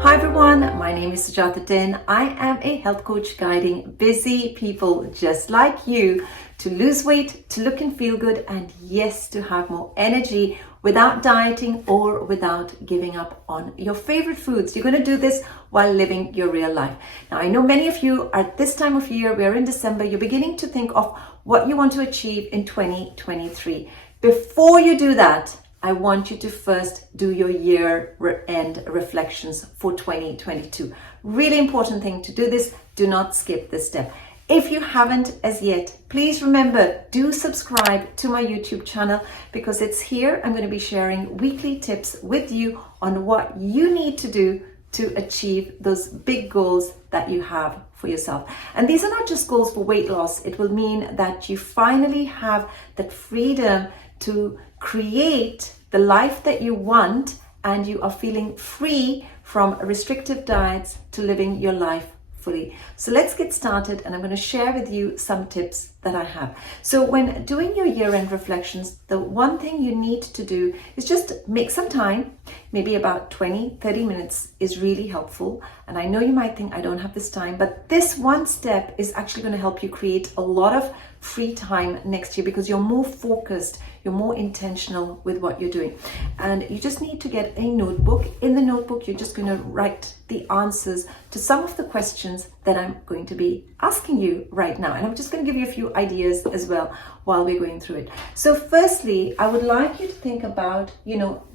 Hi everyone, my name is Sujata. I am a health coach guiding busy people just like you to lose weight, to look and feel good, and yes, to have more energy without dieting or without giving up on your favorite foods. You're going to do this while living your real life. Now, I know many of you are at this time of year, we're in December, you're beginning to think of what you want to achieve in 2023. Before you do that, I want you to first do your year-end reflections for 2022. Really important thing to do this. Do not skip this step. If you haven't as yet, please remember, do subscribe to my YouTube channel because it's here. I'm going to be sharing weekly tips with you on what you need to do to achieve those big goals that you have for yourself. And these are not just goals for weight loss. It will mean that you finally have that freedom to create the life that you want, and you are feeling free from restrictive diets to living your life fully. So let's get started, and I'm going to share with you some tips that I have. So when doing your year-end reflections, the one thing you need to do is just make some time, maybe about 20-30 minutes is really helpful. And I know you might think I don't have this time, but this one step is actually going to help you create a lot of free time next year because you're more focused, you're more intentional with what you're doing. And you just need to get a notebook. In the notebook, you're just going to write the answers to some of the questions that I'm going to be asking you right now. And I'm just going to give you a few ideas as well while we're going through it. So firstly, I would like you to think about,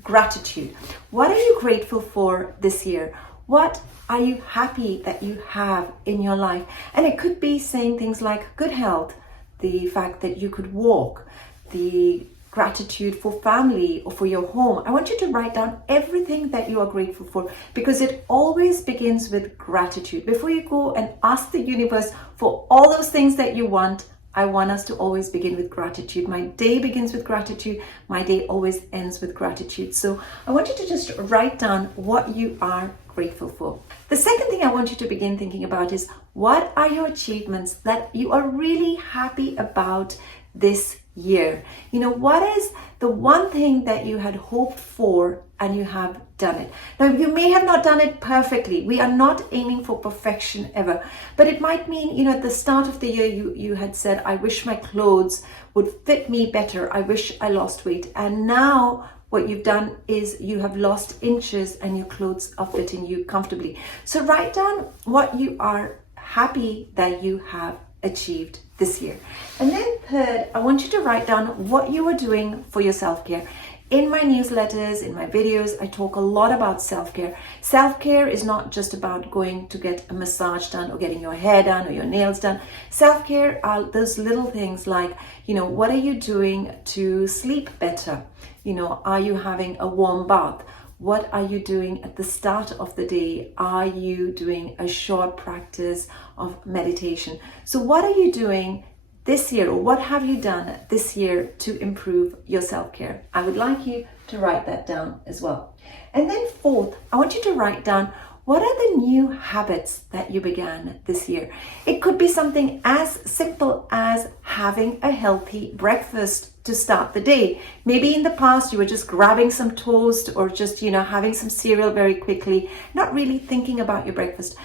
gratitude. What are you grateful for this year? What are you happy that you have in your life? And it could be saying things like good health, the fact that you could walk, the gratitude for family or for your home. I want you to write down everything that you are grateful for because it always begins with gratitude. Before you go and ask the universe for all those things that you want, I want us to always begin with gratitude. My day begins with gratitude. My day always ends with gratitude. So I want you to just write down what you are grateful for. The second thing I want you to begin thinking about is what are your achievements that you are really happy about this year? What is the one thing that you had hoped for and you have done it? Now, you may have not done it perfectly. We are not aiming for perfection ever, but it might mean, at the start of the year, you had said, I wish my clothes would fit me better. I wish I lost weight. And now what you've done is you have lost inches and your clothes are fitting you comfortably. So write down what you are happy that you have achieved this year. And then third, I want you to write down what you are doing for your self-care. In my newsletters, in my videos, I talk a lot about self-care. Self-care is not just about going to get a massage done or getting your hair done or your nails done. Self-care are those little things like, what are you doing to sleep better? Are you having a warm bath? What are you doing at the start of the day? Are you doing a short practice of meditation? So what are you doing this year, or what have you done this year to improve your self-care? I would like you to write that down as well. And then fourth, I want you to write down what are the new habits that you began this year? It could be something as simple as having a healthy breakfast to start the day. Maybe in the past you were just grabbing some toast or just, having some cereal very quickly, not really thinking about your breakfast.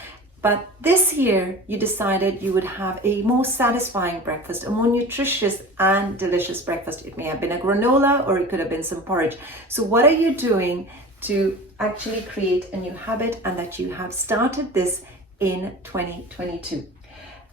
But this year you decided you would have a more satisfying breakfast, a more nutritious and delicious breakfast. It may have been a granola or it could have been some porridge. So what are you doing to actually create a new habit and that you have started this in 2022?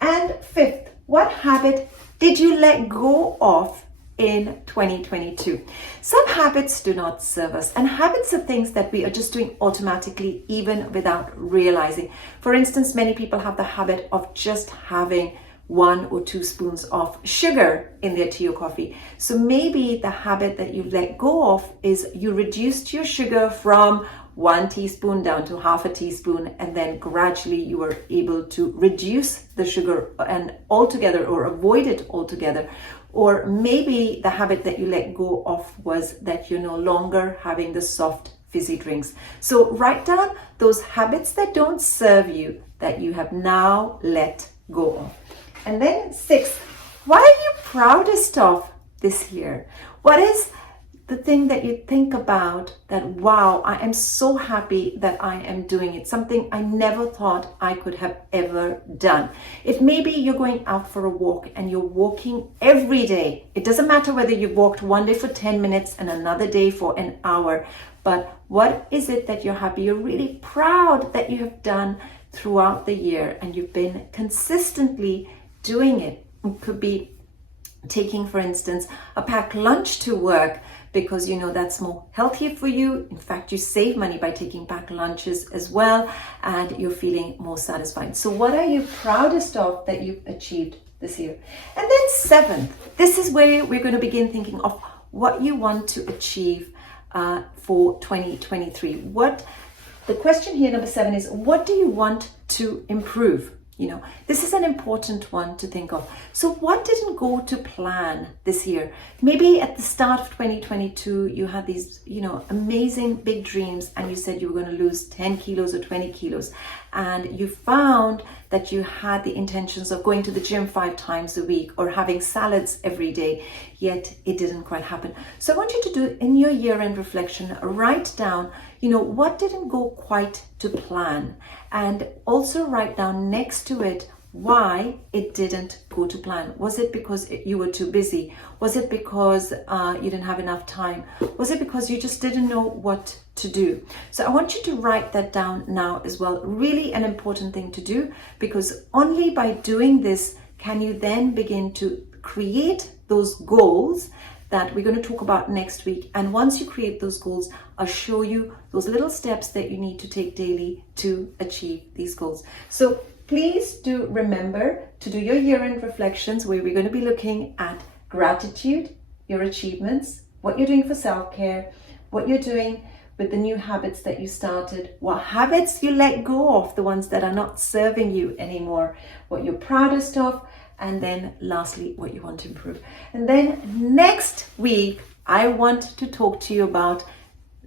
And fifth, what habit did you let go of in 2022? Some habits do not serve us, and habits are things that we are just doing automatically even without realizing. For instance, many people have the habit of just having 1 or 2 spoons of sugar in their tea or coffee. So maybe the habit that you let go of is you reduced your sugar from 1 teaspoon down to half a teaspoon, and then gradually you were able to reduce the sugar and altogether or avoid it altogether. Or maybe the habit that you let go of was that you're no longer having the soft fizzy drinks. So write down those habits that don't serve you that you have now let go of. And then 6, what are you proudest of this year? What is the thing that you think about that, wow, I am so happy that I am doing it, something I never thought I could have ever done. If maybe you're going out for a walk and you're walking every day, it doesn't matter whether you've walked one day for 10 minutes and another day for an hour, but what is it that you're happy, you're really proud that you have done throughout the year and you've been consistently doing it? It could be taking, for instance, a packed lunch to work because you know that's more healthier for you. In fact, you save money by taking packed lunches as well, and you're feeling more satisfied. So what are you proudest of that you've achieved this year? And then seventh, this is where we're going to begin thinking of what you want to achieve for 2023. The question here, number 7, is what do you want to improve? You know, this is an important one to think of. So what didn't go to plan this year? Maybe at the start of 2022, you had these, amazing big dreams and you said you were going to lose 10 kilos or 20 kilos. And you found that you had the intentions of going to the gym 5 times a week or having salads every day, yet it didn't quite happen. So I want you to do in your year-end reflection, write down, what didn't go quite to plan, and also write down next to it why it didn't go to plan. Was it because you were too busy? Was it because you didn't have enough time? Was it because you just didn't know what to do? So I want you to write that down now as well. Really an important thing to do, because only by doing this can you then begin to create those goals that we're going to talk about next week. And once you create those goals, I'll show you those little steps that you need to take daily to achieve these goals. So please do remember to do your year-end reflections, where we're going to be looking at gratitude, your achievements, what you're doing for self-care, what you're doing with the new habits that you started, what habits you let go of, the ones that are not serving you anymore, what you're proudest of, and then lastly, what you want to improve. And then next week, I want to talk to you about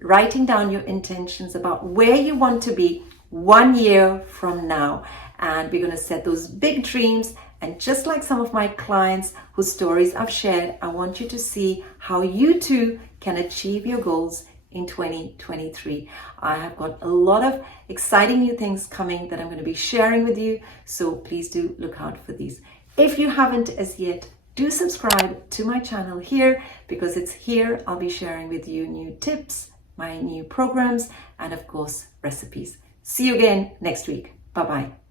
writing down your intentions about where you want to be 1 year from now. And we're going to set those big dreams. And just like some of my clients whose stories I've shared, I want you to see how you too can achieve your goals in 2023. I have got a lot of exciting new things coming that I'm going to be sharing with you. So please do look out for these. If you haven't as yet, do subscribe to my channel here, because it's here I'll be sharing with you new tips, my new programs, and of course, recipes. See you again next week. Bye-bye.